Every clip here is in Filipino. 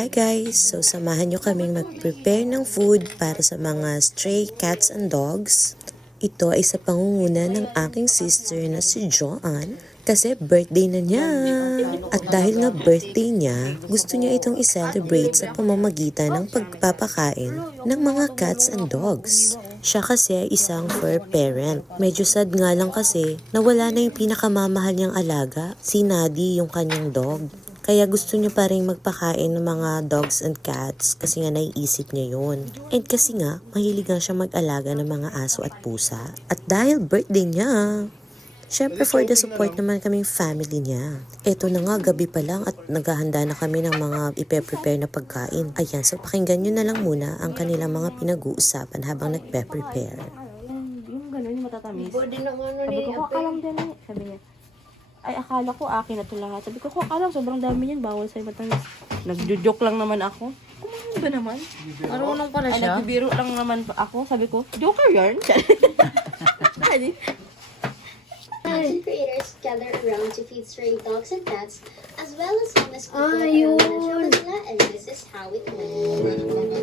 Hi guys! So samahan nyo kaming mag-prepare ng food para sa mga stray cats and dogs. Ito ay sa pangunguna ng aking sister na si Joanne kasi birthday na niya. At dahil nga birthday niya, gusto niya itong i-celebrate sa pamamagitan ng pagpapakain ng mga cats and dogs. Siya kasi ay isang fur parent. Medyo sad nga lang kasi nawala na yung pinakamamahal niyang alaga, si Nadi, yung kanyang dog. Kaya gusto niya pa rin magpakain ng mga dogs and cats kasi nga naiisip niya yun. And kasi nga, mahilig nga siya mag-alaga ng mga aso at pusa. At dahil birthday niya, syempre for the support naman kaming family niya. Eto na nga, gabi pa lang at naghahanda na kami ng mga ipe-prepare na pagkain. Ayan, so pakinggan nyo na lang muna ang kanilang mga pinag-uusapan habang nagpe-prepare. Yung gano'n, yung matatamis. Body ng ano Sabi ni ko, kuha ka lang dyan eh. Sabi niya, ay akala ko akin na ito lahat. Sabi ko, kuha ka lang, sobrang dami niyan, bawal sa'yo matamis. Nagjo-joke lang naman ako. Kumain ba naman? Marunong pala Ay, siya. nagbibiro lang naman ako. Sabi ko, joker yarn? Content creators gather around to feed stray dogs and cats, as well as homeless people Ayun. around Metro Manila, and this is how it went.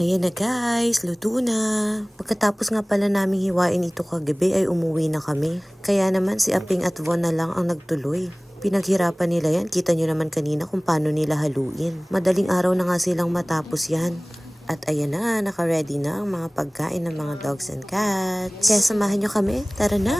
Ayan na guys, luto na. Pagkatapos nga pala naming hiwain ito kagabi ay umuwi na kami. Kaya naman si Aping at Von na lang ang nagtuloy. Pinaghirapan nila yan, kita nyo naman kanina kung paano nila haluin. Madaling araw na nga silang matapos yan. At ayan na, naka-ready na ang mga pagkain ng mga dogs and cats. Kaya samahan nyo kami, tara na!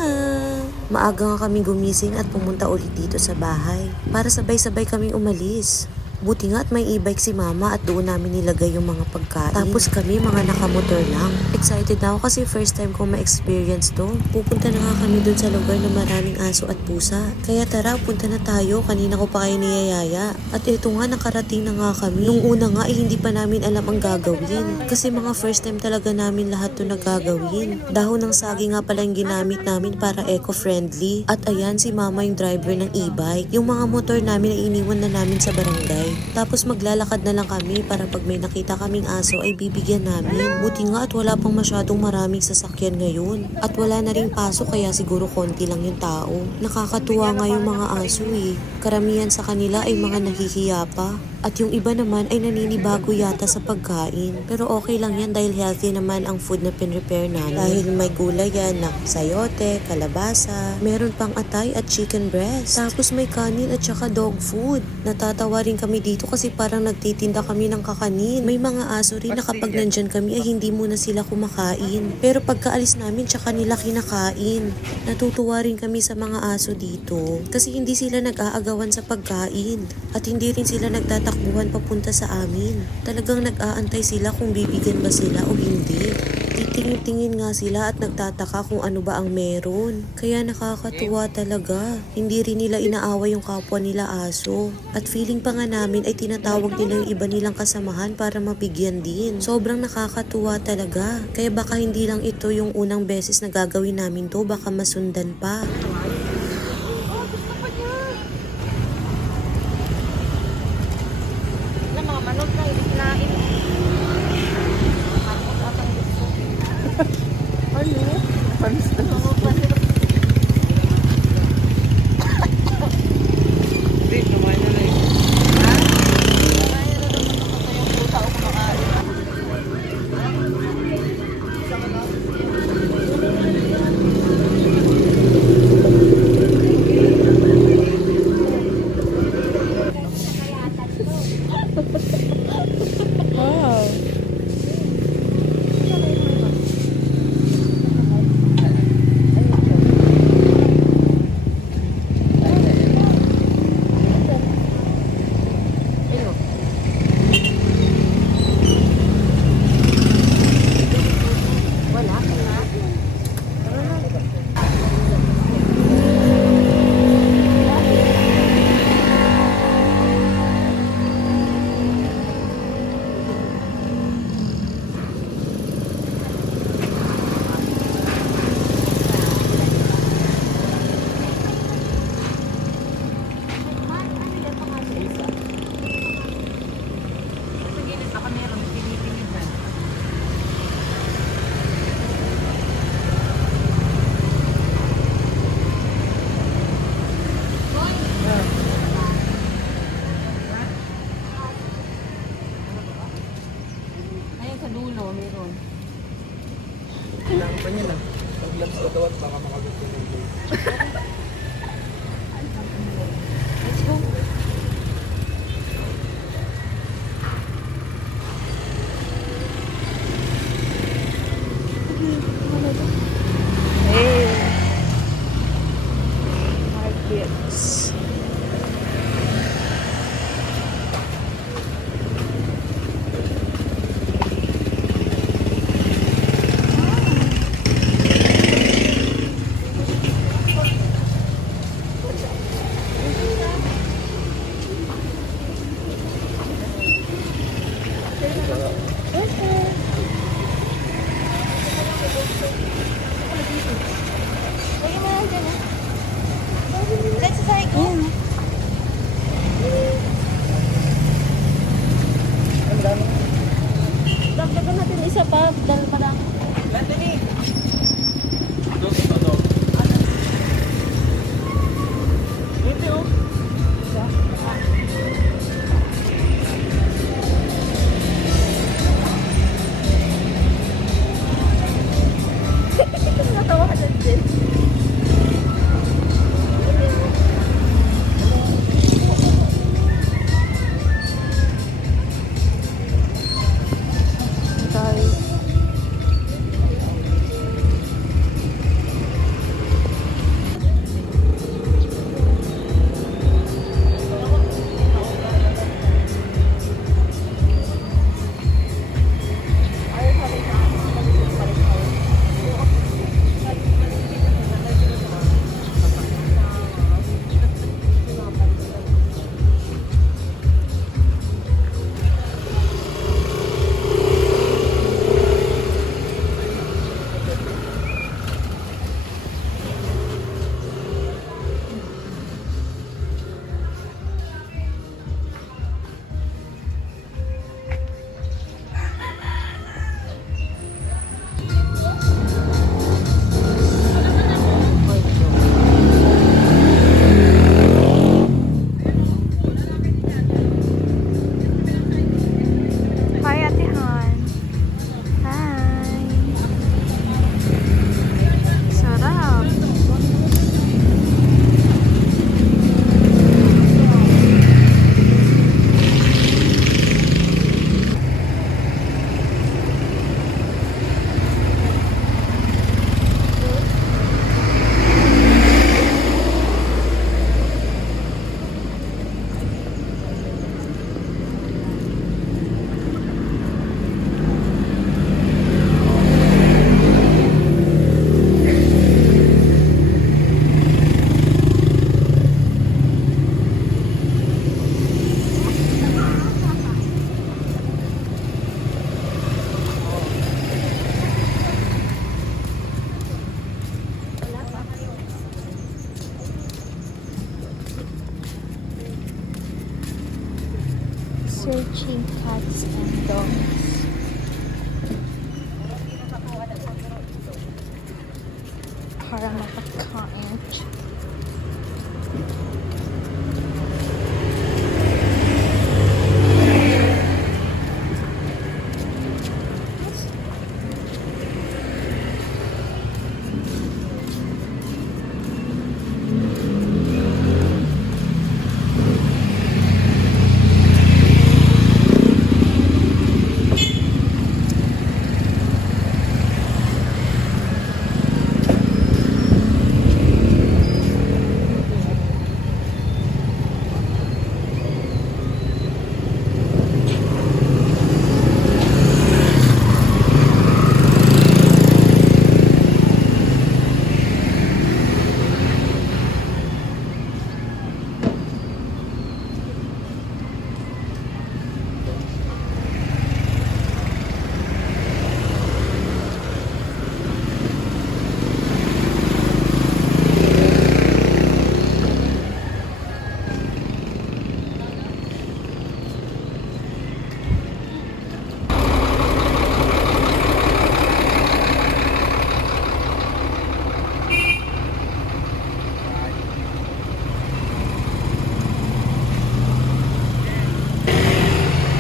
Maaga nga kami gumising at pumunta ulit dito sa bahay. Para sabay-sabay kaming umalis. Buti nga at may e-bike si mama at doon namin nilagay yung mga pagkain. Tapos kami mga nakamotor lang. Excited na ako kasi first time ko ma-experience to. Pupunta na nga kami dun sa lugar na maraming aso at pusa. Kaya tara, punta na tayo. Kanina ko pa kayo niyayaya. At ito nga, nakarating na nga kami. Nung una nga, hindi pa namin alam ang gagawin. Kasi mga first time talaga namin lahat to nagagawin. Dahon ng saging nga pala yung ginamit namin para eco-friendly. At ayan, si mama yung driver ng e-bike. Yung mga motor namin ay iniwan na namin sa barangay. Tapos maglalakad na lang kami para pag may nakita kaming aso ay bibigyan namin. Buti nga at wala pang masyadong maraming sasakyan ngayon. At wala na ring pasok kaya siguro konti lang yung tao. Nakakatuwa nga yung mga aso eh. Karamihan sa kanila ay mga nahihiya pa. At yung iba naman ay naninibago yata sa pagkain. Pero okay lang yan dahil healthy naman ang food na pinrepare namin. Dahil may gulay yan na sayote, kalabasa, meron pang atay at chicken breast. Tapos may kanin at saka dog food. Natatawa rin kami dito kasi parang nagtitinda kami ng kakanin. May mga aso rin na kapag nandyan kami ay hindi muna sila kumakain. Pero pagkaalis namin tsaka nila kinakain. Natutuwa rin kami sa mga aso dito kasi hindi sila nag-aagawan sa pagkain at hindi rin sila nagtatakbuhan papunta sa amin. Talagang nag-aantay sila kung bibigyan ba sila o hindi. Titingin-tingin nga sila at nagtataka kung ano ba ang meron. Kaya nakakatuwa talaga. Hindi rin nila inaaway yung kapwa nila aso. At feeling pa nga namin ay tinatawag nila yung iba nilang kasamahan para mabigyan din. Sobrang nakakatuwa talaga. Kaya baka hindi lang ito yung unang beses na gagawin namin to, baka masundan pa. Na mga manok na hindi kinain. Manok atang gusto. Ano? Panis na. Hindi, kumain na eh. Ha? Kumain na naman ako yung puta o kumakain. Wow. Ayun sa dulo, meron. Kailangan pa niya lang. Pag-labs ka daw at baka makagusto ng blade. Let's go. Hey. Markets. searching cats and dogs. Para makakain.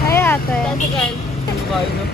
Hi, ate. Kain na.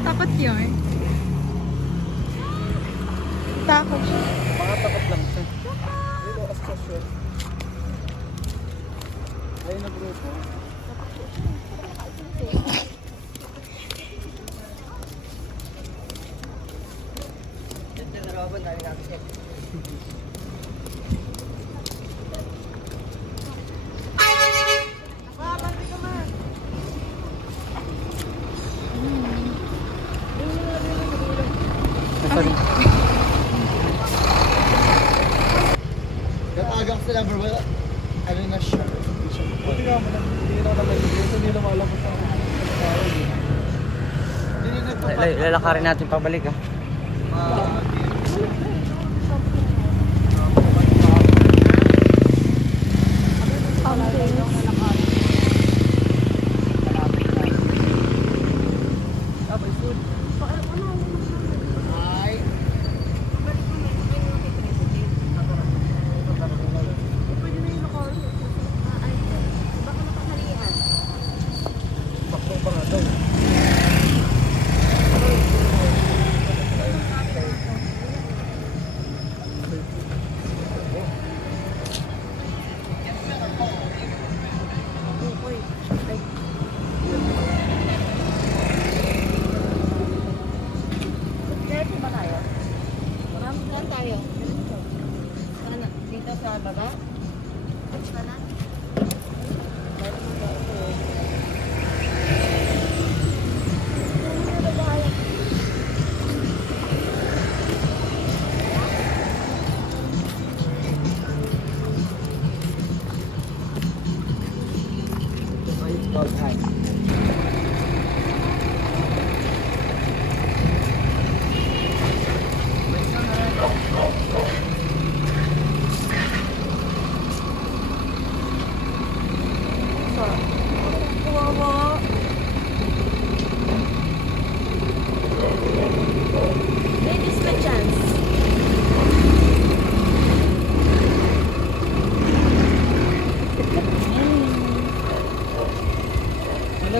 Takot yun. Takot siya. Mga takot lang siya. Dito, astasyon. Ayun na grupo. Sorry. Katagang sila bro, ano na siya? Buti nga mo lang. Hindi na naman. Hindi na malabot ang Lalakarin natin pabalik ah.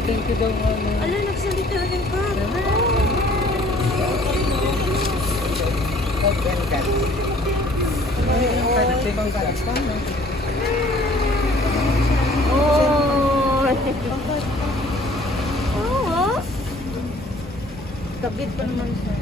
Thank you daw. Ala, nagsalita rin pa. Ibang kalit pa, no? Oh! Oo. Kabit pa naman siya.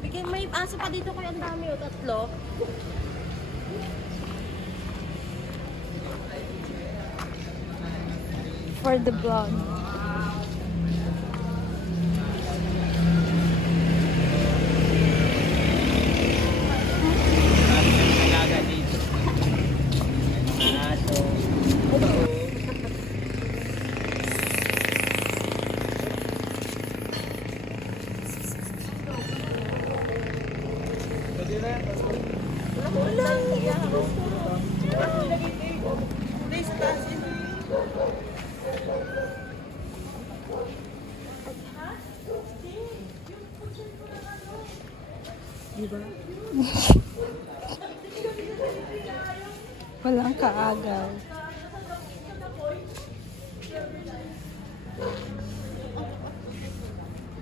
Bigyan may aso pa dito kayo, ang dami o tatlo. For the vlog. Walang kaagaw.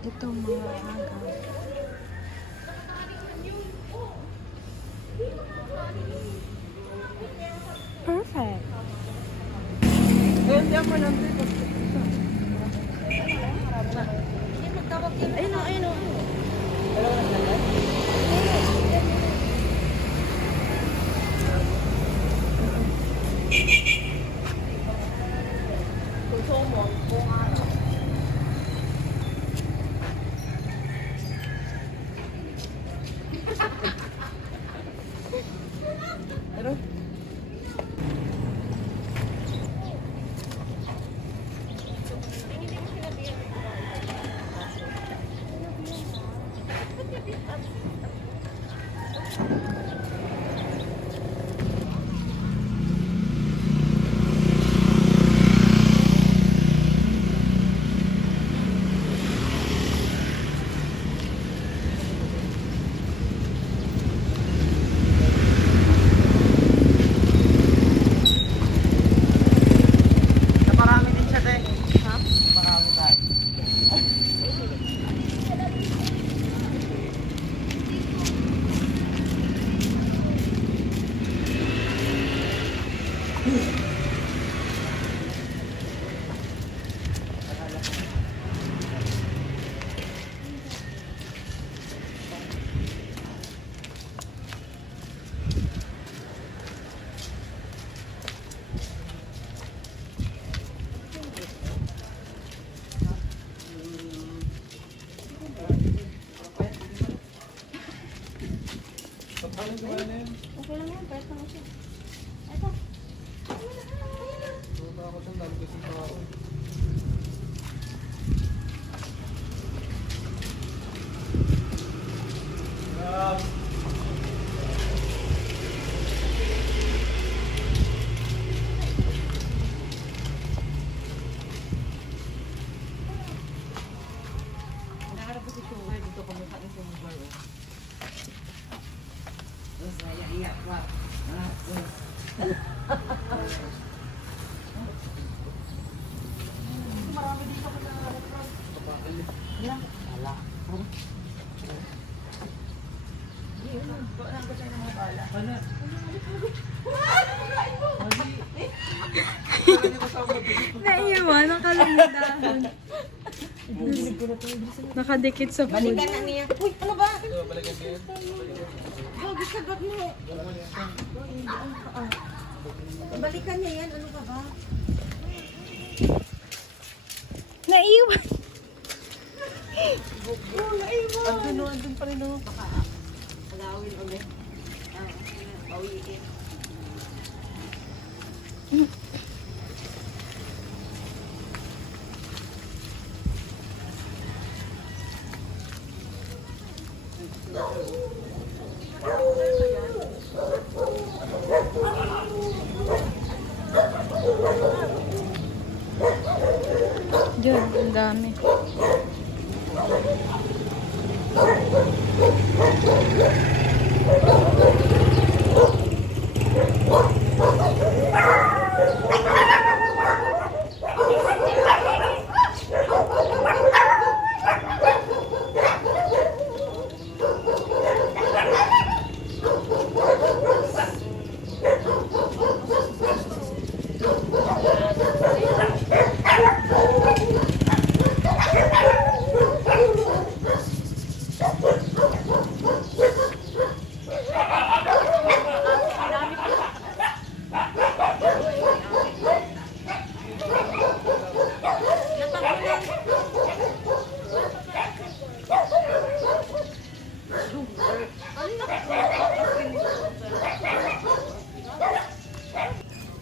Ito mga agaw. Perfect. Ayun o, ayun o. Naparami din siya, te. Ha? Marami tayo. Okay lang yan, pwede lang siya. Naiiwan, nakalandahan. Nakadikit sa food. Balikan na niya. Uy, ano ba? Balikan ko yan. Gogi, sabat mo. Balikan niya yan, ano ka ba? Naiiwan. Andun pa rin o. Baka agawin ulit. Pawiin. Diyan, ang dami.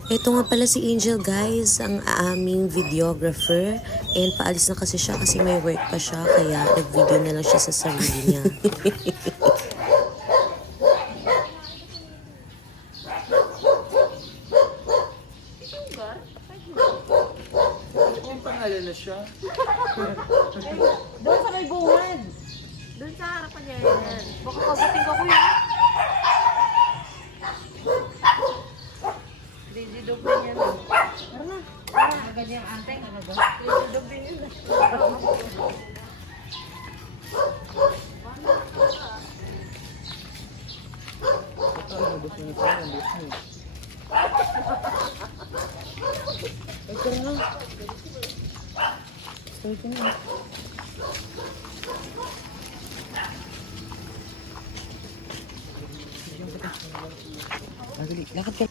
Ito nga pala si Angel guys, ang aming videographer. And paalis na kasi siya kasi may work pa siya. Kaya nag-video na lang siya sa sarili niya. Kung pangalan na siya. Doon sa may bungad. Doon sa harapan niya yan. Baka kagutin ko yun. Dididog din yan. Tara na. Agad yung anteng. Dididog din yun. Lakad ka.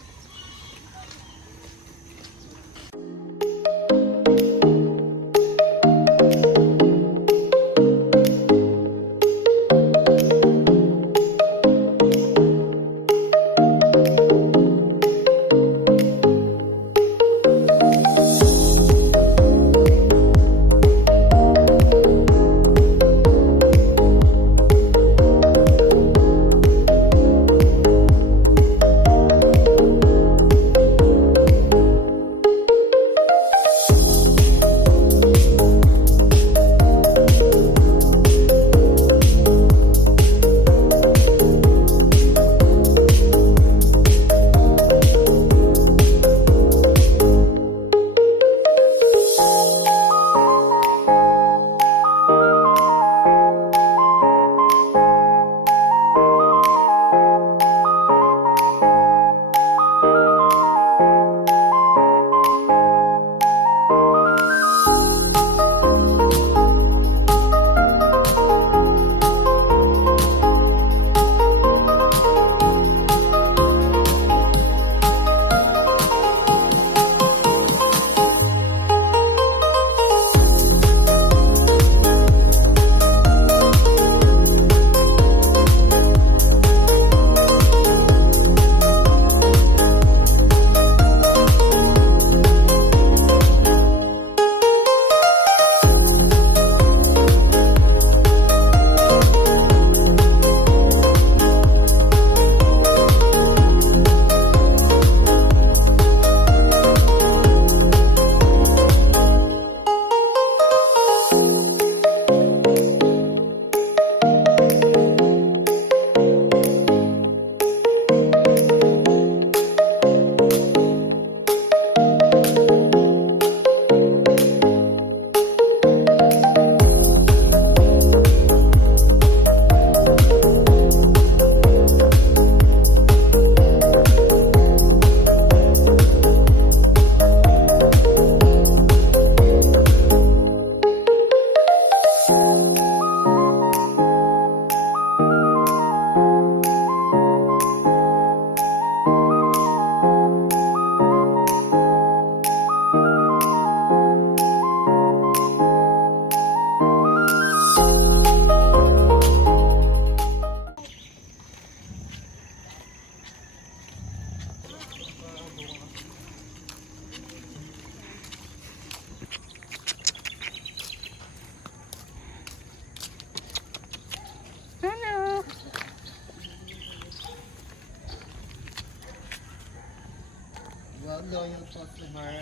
Well, loyal customer.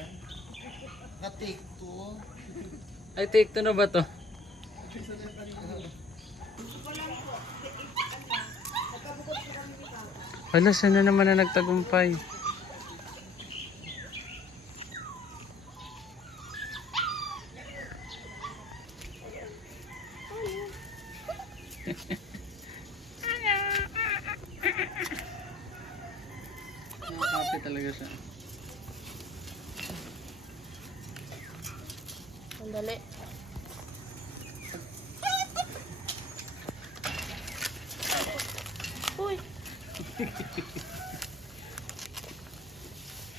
Na-take two. Ay, take 2 na ba to? Wala, sana naman na nagtagumpay. Nakakapi talaga siya. Sandali. Uy!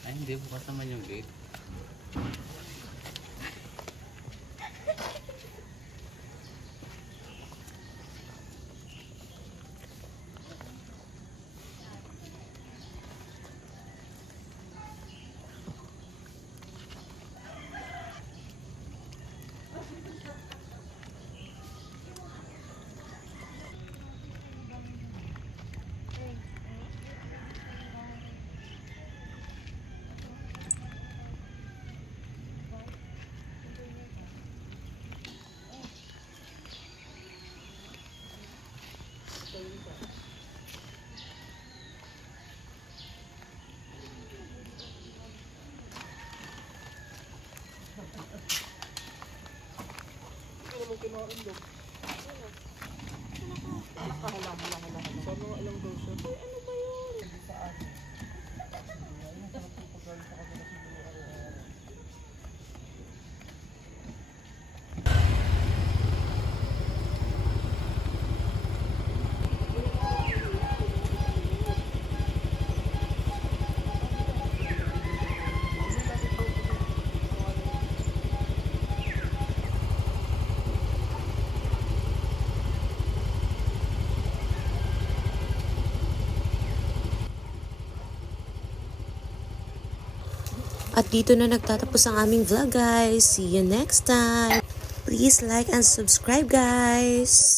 Ay, hindi. Bukas naman yung gate. At dito na nagtatapos ang aming vlog guys. See you next time. Please like and subscribe guys.